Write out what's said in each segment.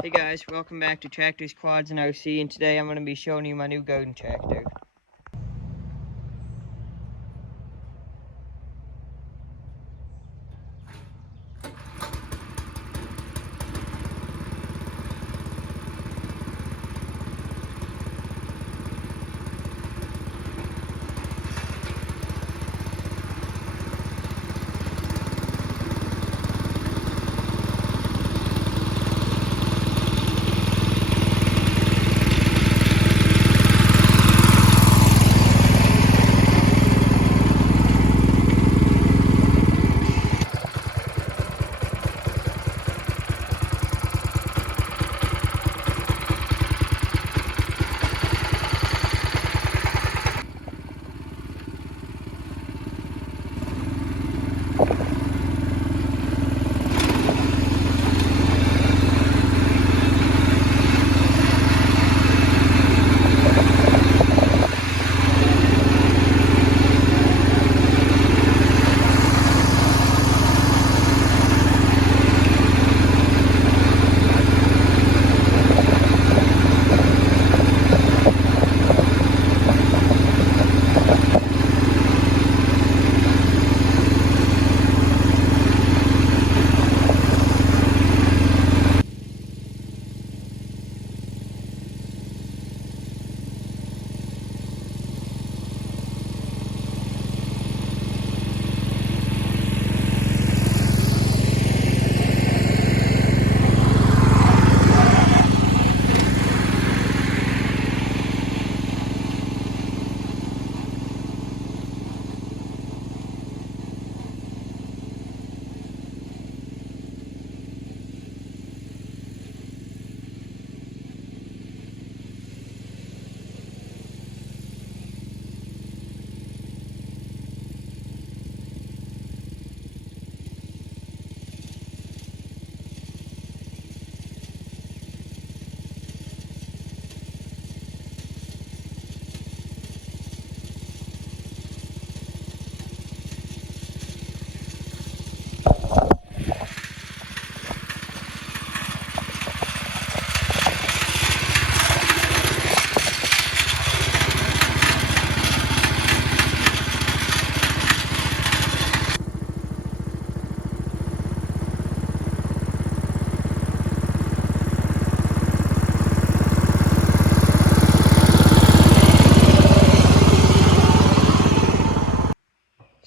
Hey guys, welcome back to Tractors, Quads, and OC, and today I'm going to be showing you my new golden tractor.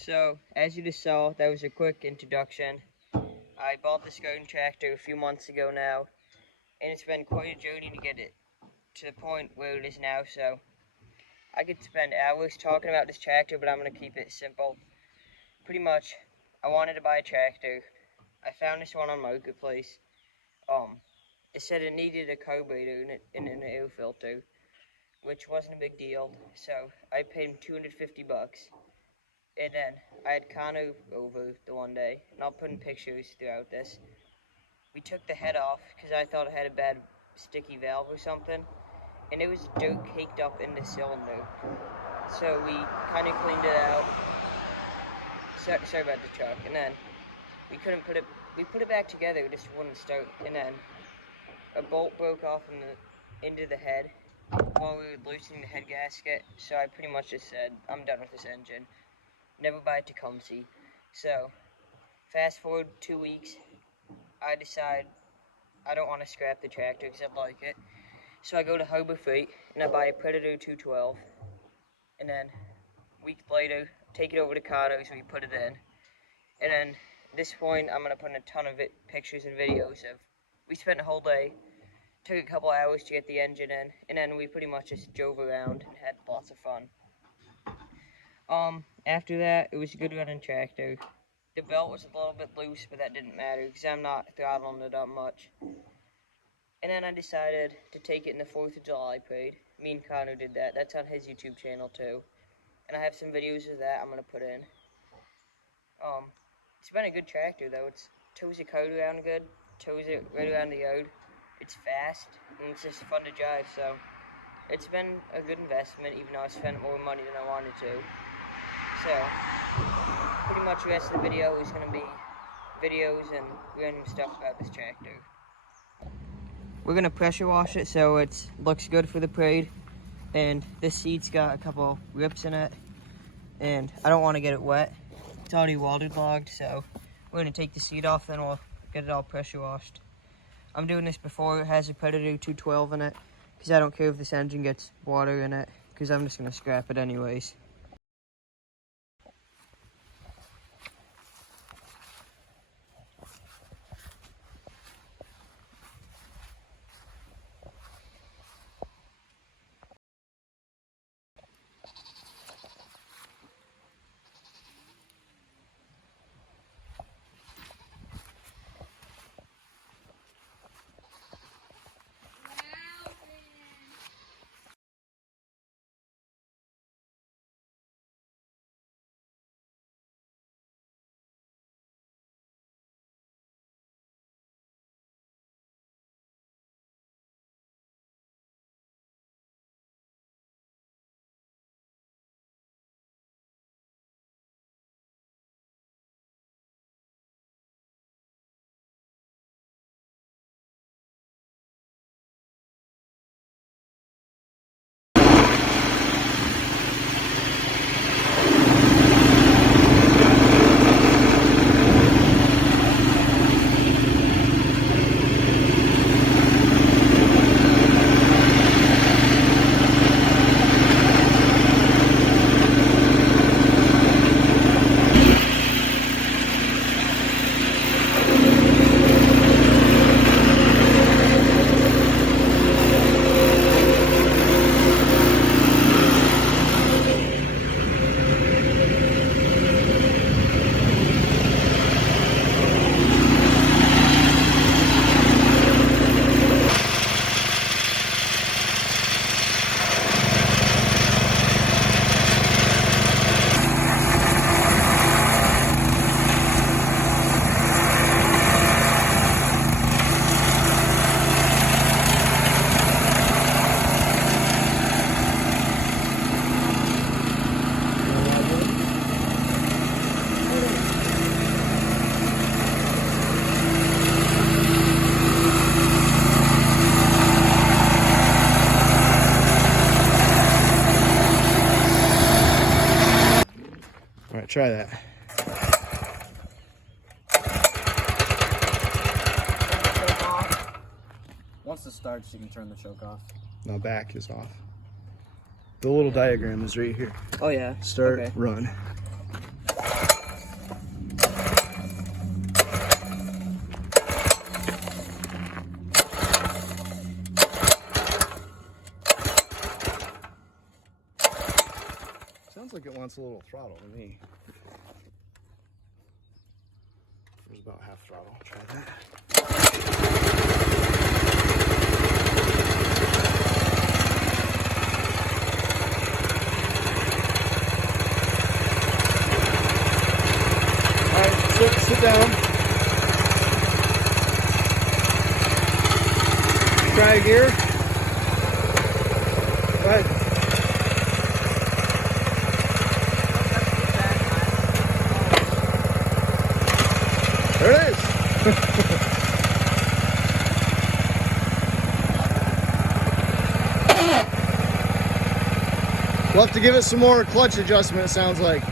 So, as you just saw, that was a quick introduction. I bought this golden tractor a few months ago now, and it's been quite a journey to get it to the point where it is now, so I could spend hours talking about this tractor, but I'm going to keep it simple. Pretty much, I wanted to buy a tractor. I found this one on Marketplace. It said it needed a carburetor and an air filter, which wasn't a big deal, so I paid him $250. And then I had Connor over the one day, and I'll put in pictures throughout this. We took the head off because I thought it had a bad sticky valve or something, and there was dirt caked up in the cylinder. So we kind of cleaned it out. Sorry about the truck. And then we couldn't put it. We put it back together. It just wouldn't start. And then a bolt broke off into the head while we were loosening the head gasket. So I pretty much just said, I'm done with this engine. Never buy a Tecumseh. So fast forward 2 weeks, I decide I don't want to scrap the tractor because I like it. So I go to Harbor Freight and I buy a Predator 212. And then a week later, take it over to Cotto's and we put it in. And then at this point, I'm going to put in a ton of pictures and videos of, we spent a whole day, took a couple hours to get the engine in, and then we pretty much just drove around and had lots of fun. After that, it was a good running tractor. The belt was a little bit loose, but that didn't matter because I'm not throttling it up much. And then I decided to take it in the 4th of July parade. Me and Connor did that. That's on his YouTube channel too. And I have some videos of that I'm going to put in. It's been a good tractor though. It tows the cart around good, tows it right around the yard. It's fast, and it's just fun to drive, so it's been a good investment, even though I spent more money than I wanted to. So, pretty much the rest of the video is going to be videos and random stuff about this tractor. we're gonna pressure wash it so it looks good for the parade. And this seat's got a couple rips in it, and I don't want to get it wet. It's already waterlogged, so we're gonna take the seat off, then we'll get it all pressure washed. I'm doing this before it has a Predator 212 in it, because I don't care if this engine gets water in it, because I'm just gonna scrap it anyways. All right, try that. Once it starts, you can turn the choke off. Now back is off. The little diagram is right here. Oh yeah. Start, Okay. run. Sounds like it wants a little throttle to me. There's about half throttle. Try that. Sit down. Try a gear. Go ahead. There it is. We'll have to give it some more clutch adjustment, it sounds like.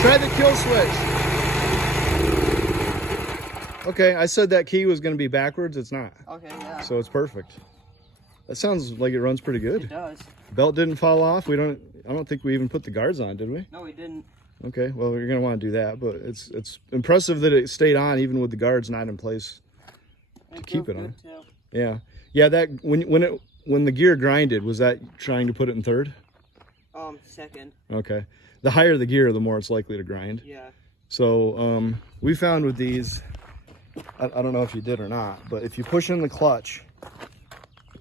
Try the kill switch. Okay, I said that key was going to be backwards. It's not. Okay, yeah. So it's perfect. That sounds like it runs pretty good. It does. Belt didn't fall off. I don't think we even put the guards on, did we? No, we didn't. Okay, well, you're going to want to do that, but it's impressive that it stayed on even with the guards not in place to keep it on. Too. Yeah. Yeah, that when the gear grinded, was that trying to put it in third? Second. Okay. The higher the gear, the more it's likely to grind. Yeah. So we found with these, I don't know if you did or not, but if you push in the clutch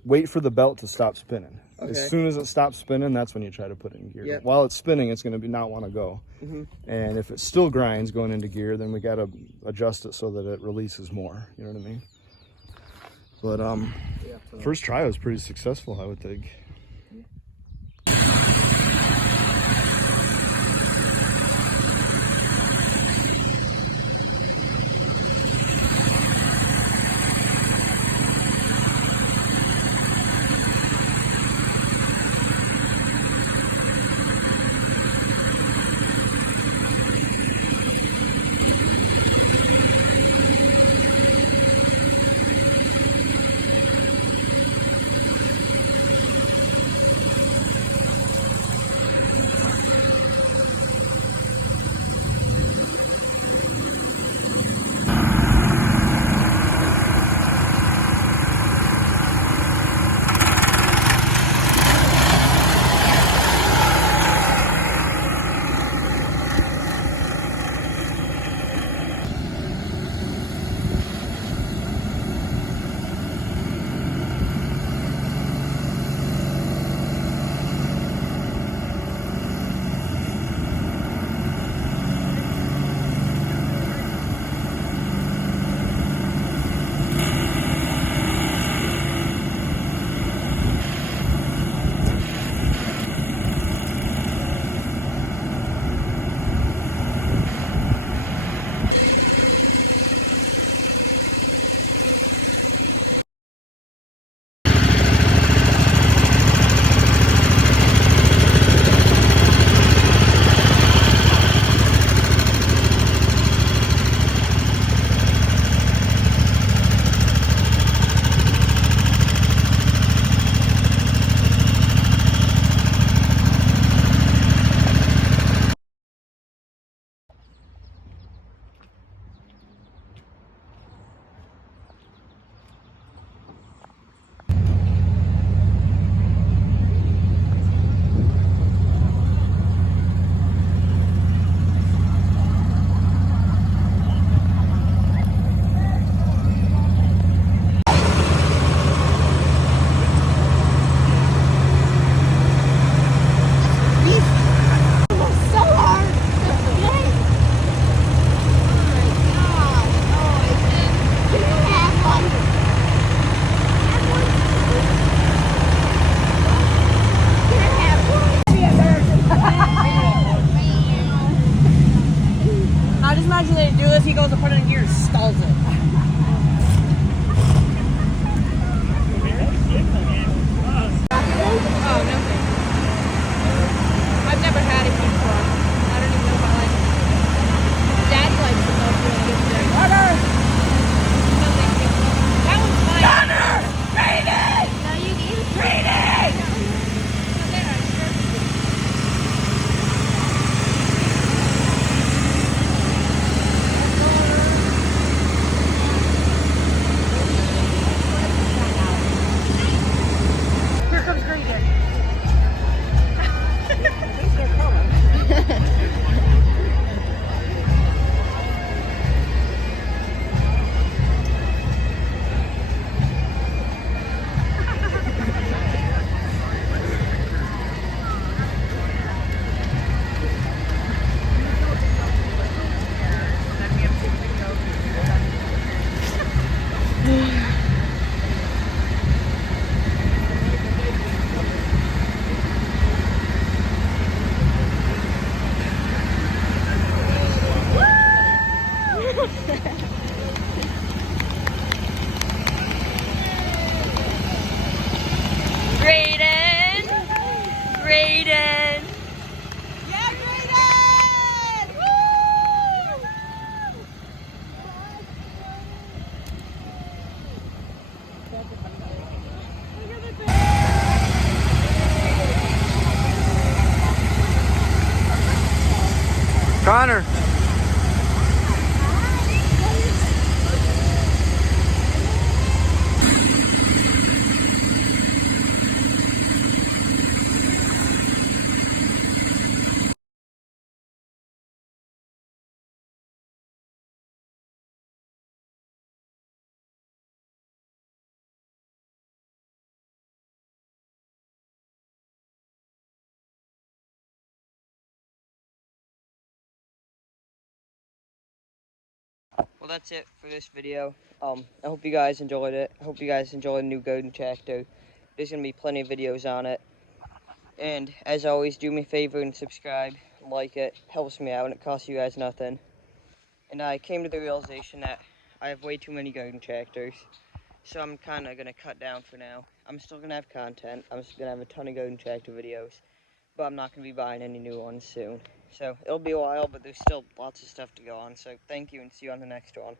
wait for the belt to stop spinning. Okay. As soon as it stops spinning, that's when you try to put it in gear. Yep. While it's spinning, it's going to not want to go. Mm-hmm. And if it still grinds going into gear, then we got to adjust it so that it releases more. You know what I mean? But first try was pretty successful, I would think. I just imagine they do this, he goes to put it in gear, stalls it. Oh, no thanks. I've never had it before. I don't even know if I like it. Daddy likes it though, so it's good. Water! No thank you. That one's fine. Water! Read it! No, you need it. Read it! No, there, I'm sure. Here comes Graydon. Graydon! Graydon! Yeah, Graydon! Connor. Well, that's it for this video. I hope you guys enjoyed it. I hope you guys enjoyed the new garden tractor. There's going to be plenty of videos on it. And as always, do me a favor and subscribe, like it. Helps me out and it costs you guys nothing. And I came to the realization that I have way too many garden tractors. So I'm kind of going to cut down for now. I'm still going to have content. I'm still going to have a ton of garden tractor videos. But I'm not going to be buying any new ones soon. So it'll be a while, but there's still lots of stuff to go on. So thank you and see you on the next one.